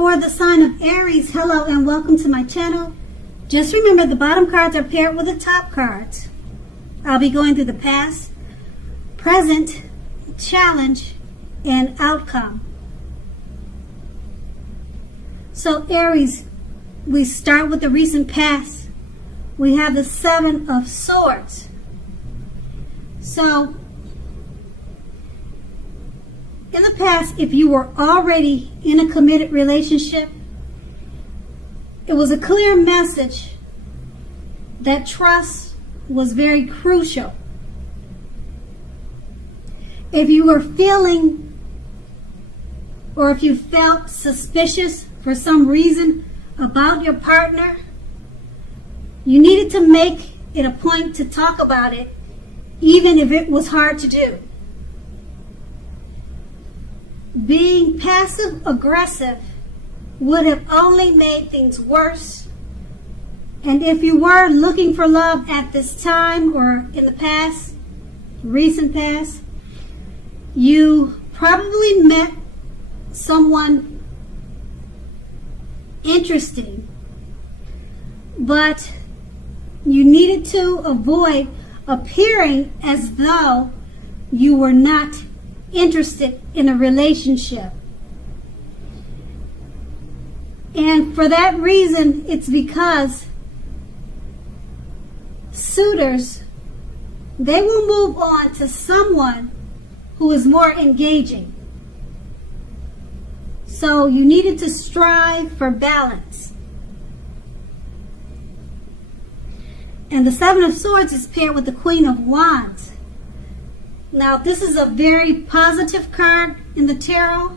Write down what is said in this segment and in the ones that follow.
For the sign of Aries, hello and welcome to my channel. Just remember the bottom cards are paired with the top cards. I'll be going through the past, present, challenge, and outcome. So Aries, we start with the recent past. We have the Seven of Swords. So in the past, if you were already in a committed relationship, it was a clear message that trust was very crucial. If you were feeling, or if you felt suspicious for some reason about your partner, you needed to make it a point to talk about it, even if it was hard to do. Being passive-aggressive would have only made things worse. And if you were looking for love at this time or in the past, recent past, you probably met someone interesting, but you needed to avoid appearing as though you were not interested in a relationship. And for that reason, it's because suitors, they will move on to someone who is more engaging. So you needed to strive for balance. And the Seven of Swords is paired with the Queen of Wands. Now, this is a very positive card in the tarot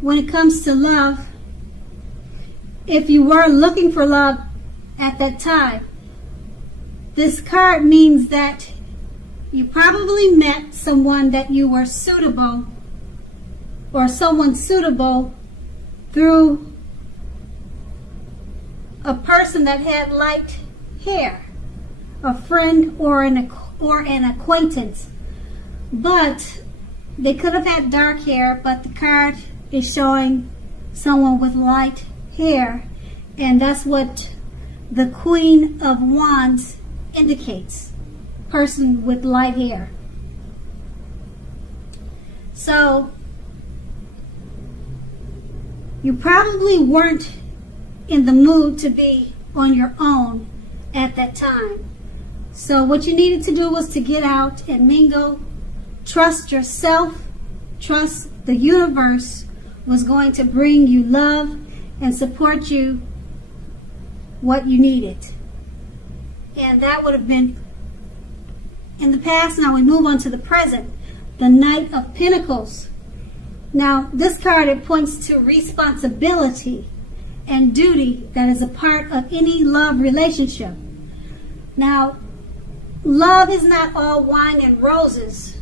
when it comes to love. If you were looking for love at that time, this card means that you probably met someone that you were suitable, or someone suitable through a person that had light hair, a friend or an acquaintance. But they could have had dark hair, but the card is showing someone with light hair, and that's what the Queen of Wands indicates, person with light hair. So you probably weren't in the mood to be on your own at that time. So what you needed to do was to get out and mingle. Trust yourself, trust the universe was going to bring you love and support you what you needed. And that would have been in the past. Now we move on to the present, the Knight of Pentacles. Now this card, it points to responsibility and duty that is a part of any love relationship. Now, love is not all wine and roses,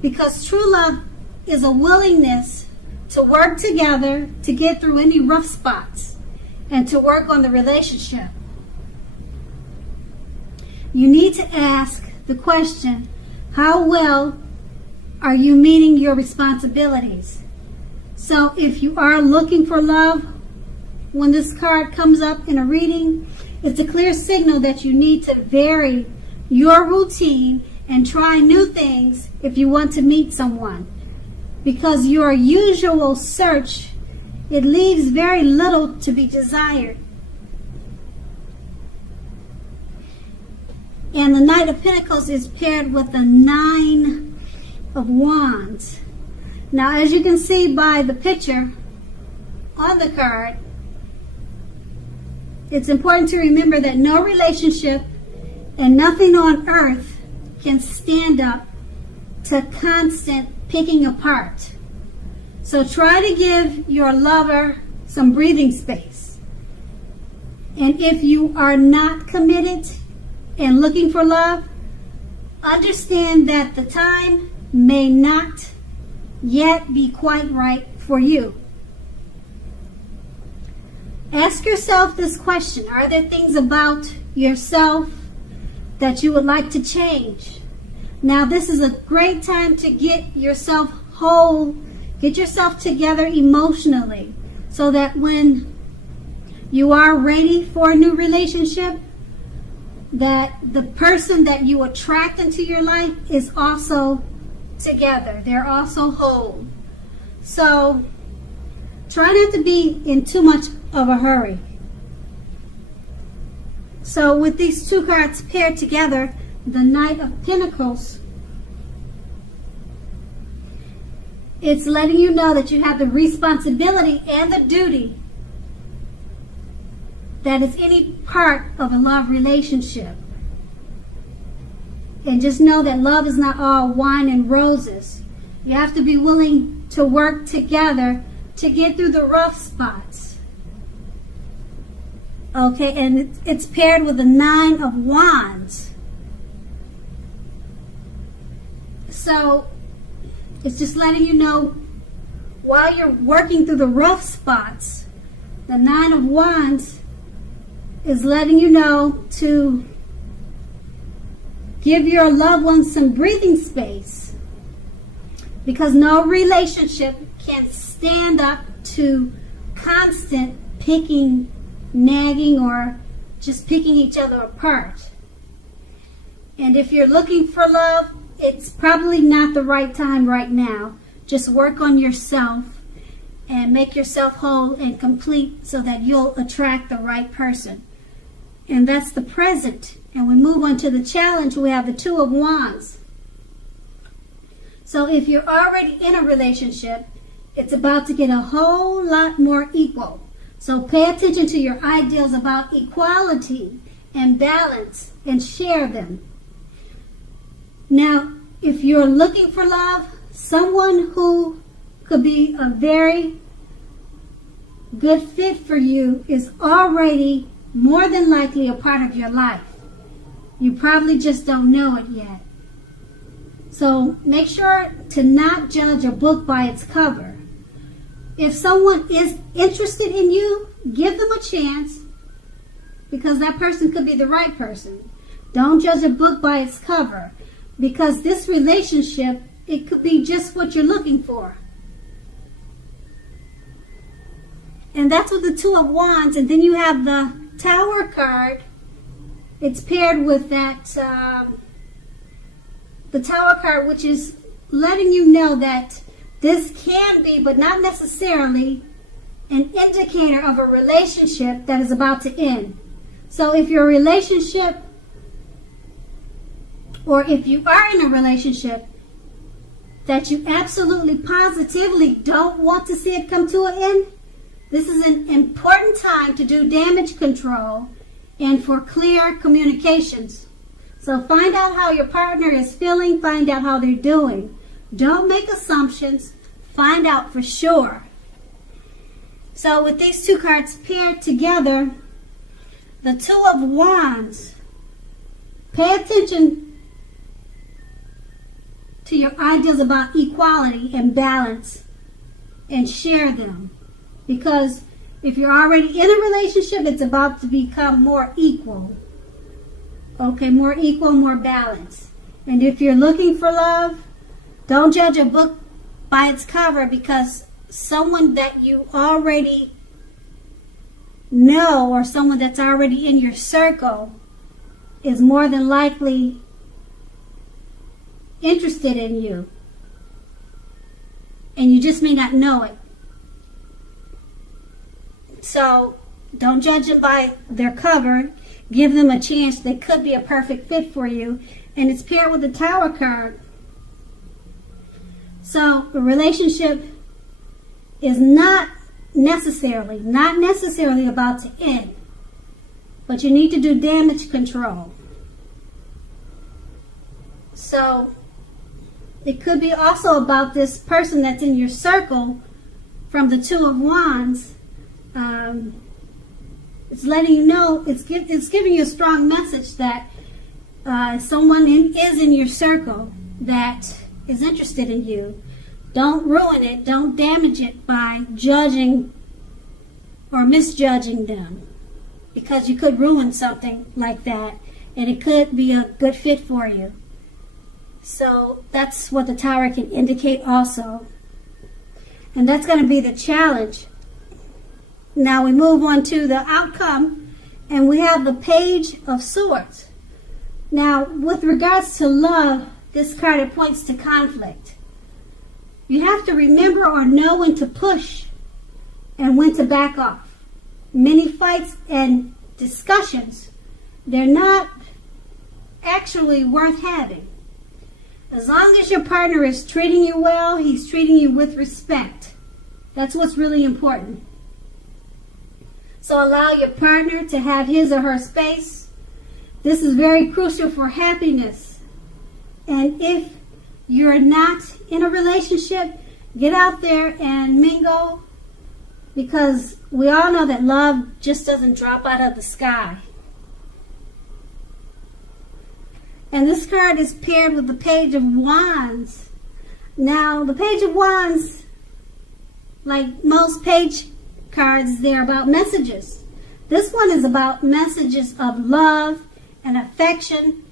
because true love is a willingness to work together to get through any rough spots and to work on the relationship. You need to ask the question, how well are you meeting your responsibilities? So if you are looking for love, when this card comes up in a reading, it's a clear signal that you need to vary your routine and try new things if you want to meet someone. Because your usual search, it leaves very little to be desired. And the Knight of Pentacles is paired with the Nine of Wands. Now, as you can see by the picture on the card, it's important to remember that no relationship and nothing on earth can stand up to constant picking apart. So try to give your lover some breathing space. And if you are not committed and looking for love, understand that the time may not yet be quite right for you. Ask yourself this question: are there things about yourself that you would like to change? Now, this is a great time to get yourself whole, get yourself together emotionally, so that when you are ready for a new relationship, that the person that you attract into your life is also together. They're also whole. So try not to be in too much of a hurry. So with these two cards paired together, the Knight of Pentacles, it's letting you know that you have the responsibility and the duty that is any part of a love relationship. And just know that love is not all wine and roses. You have to be willing to work together to get through the rough spots. Okay, and it's paired with the Nine of Wands. So it's just letting you know, while you're working through the rough spots, the Nine of Wands is letting you know to give your loved ones some breathing space, because no relationship can stand up to constant picking, nagging, or just picking each other apart. And if you're looking for love, it's probably not the right time right now. Just work on yourself and make yourself whole and complete so that you'll attract the right person. And that's the present. And we move on to the challenge. We have the Two of Wands. So if you're already in a relationship, it's about to get a whole lot more equal. So pay attention to your ideals about equality and balance and share them. Now, if you're looking for love, someone who could be a very good fit for you is already more than likely a part of your life. You probably just don't know it yet. So make sure to not judge a book by its cover. If someone is interested in you, give them a chance, because that person could be the right person. Don't judge a book by its cover, because this relationship, it could be just what you're looking for. And that's with the Two of Wands. And then you have the Tower card. It's paired with that, the Tower card, which is letting you know that this can be, but not necessarily, an indicator of a relationship that is about to end. So if your relationship, or if you are in a relationship that you absolutely positively don't want to see it come to an end, this is an important time to do damage control and for clear communications. So find out how your partner is feeling, find out how they're doing. Don't make assumptions, find out for sure. So with these two cards paired together, the Two of Wands, pay attention to your ideas about equality and balance and share them. Because if you're already in a relationship, it's about to become more equal. Okay, more equal, more balanced. And if you're looking for love, don't judge a book by its cover, because someone that you already know, or someone that's already in your circle, is more than likely interested in you. And you just may not know it. So don't judge them by their cover. Give them a chance. They could be a perfect fit for you. And it's paired with the Tower card. So the relationship is not necessarily about to end. But you need to do damage control. So it could be also about this person that's in your circle from the Two of Wands. It's letting you know, it's giving you a strong message that someone is in your circle that is interested in you. Don't ruin it. Don't damage it by judging or misjudging them, because you could ruin something like that, and it could be a good fit for you. So that's what the Tower can indicate also. And that's going to be the challenge. Now we move on to the outcome, and we have the Page of Swords. Now, with regards to love, this card, it points to conflict. You have to remember or know when to push and when to back off. Many fights and discussions, they're not actually worth having. As long as your partner is treating you well, he's treating you with respect. That's what's really important. So allow your partner to have his or her space. This is very crucial for happiness. And if you're not in a relationship, get out there and mingle, because we all know that love just doesn't drop out of the sky. And this card is paired with the Page of Wands. Now, the Page of Wands, like most page cards, they're about messages. This one is about messages of love and affection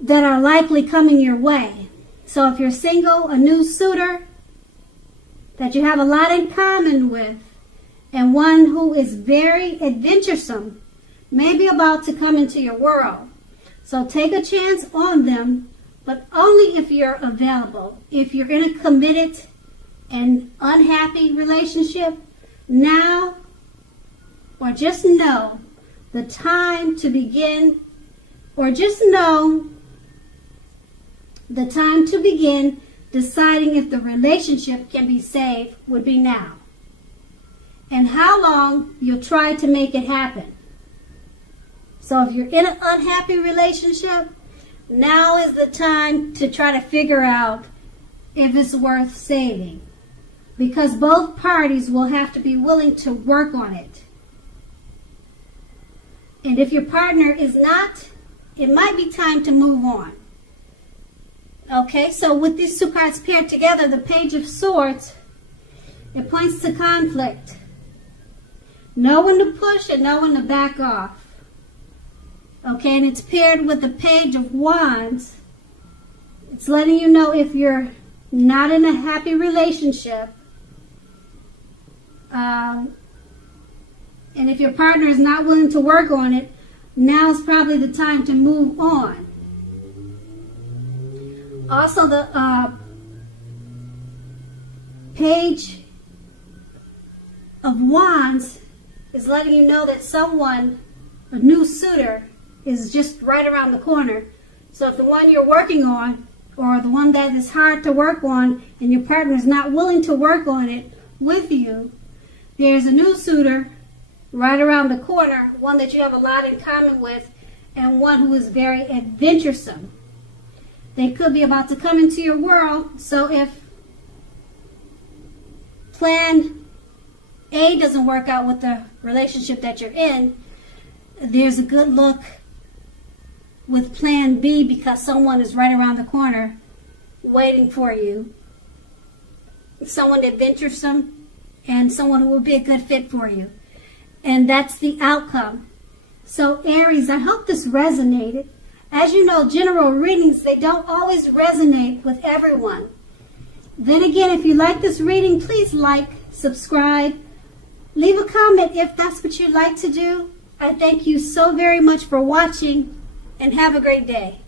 that are likely coming your way. So if you're single, a new suitor that you have a lot in common with, and one who is very adventuresome, may be about to come into your world. So take a chance on them, but only if you're available. If you're in a committed and unhappy relationship, now or just know the time to begin, or just know the time to begin deciding if the relationship can be saved would be now. And how long you'll try to make it happen. So if you're in an unhappy relationship, now is the time to try to figure out if it's worth saving. Because both parties will have to be willing to work on it. And if your partner is not, it might be time to move on. Okay, so with these two cards paired together, the Page of Swords, it points to conflict. Know when to push and know when to back off. Okay, and it's paired with the Page of Wands. It's letting you know if you're not in a happy relationship, and if your partner is not willing to work on it, now is probably the time to move on. Also, the Page of Wands is letting you know that someone, a new suitor, is just right around the corner. So if the one you're working on, or the one that is hard to work on, and your partner is not willing to work on it with you, there's a new suitor right around the corner, one that you have a lot in common with, and one who is very adventuresome. They could be about to come into your world, so if plan A doesn't work out with the relationship that you're in, there's a good look with plan B, because someone is right around the corner waiting for you. Someone adventuresome and someone who will be a good fit for you. And that's the outcome. So Aries, I hope this resonated. As you know, general readings, they don't always resonate with everyone. Then again, if you like this reading, please like, subscribe, leave a comment if that's what you'd like to do. I thank you so very much for watching, and have a great day.